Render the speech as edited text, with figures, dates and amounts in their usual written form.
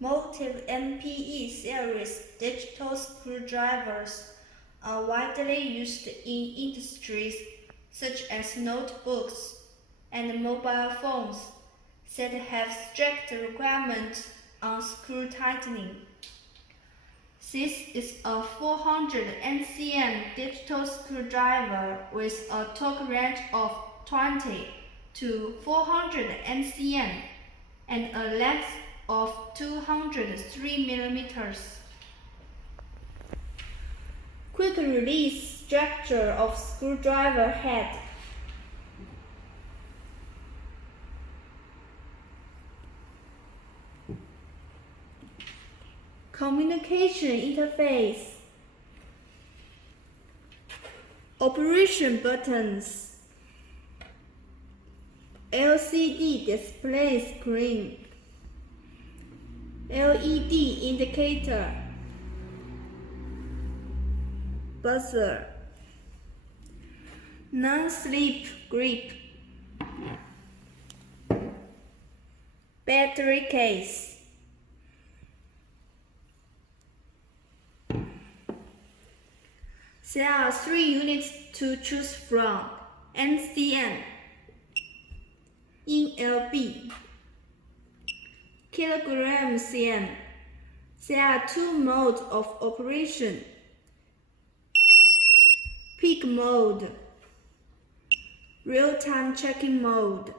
Motive MPE series digital screwdrivers are widely used in industries such as notebooks and mobile phones that have strict requirements on screw tightening. This is a 400 NCM digital screwdriver with a torque range of 20 to 400 NCM and a length of 203 millimeters. Quick release structure of screwdriver head. Communication interface. Operation buttons. LCD display screen. LED indicator. Buzzer. Non-slip grip. Battery case. There are 3 units to choose from: NCM, NLB, kilogram CM. There are 2 modes of operation: peak mode, real-time checking mode.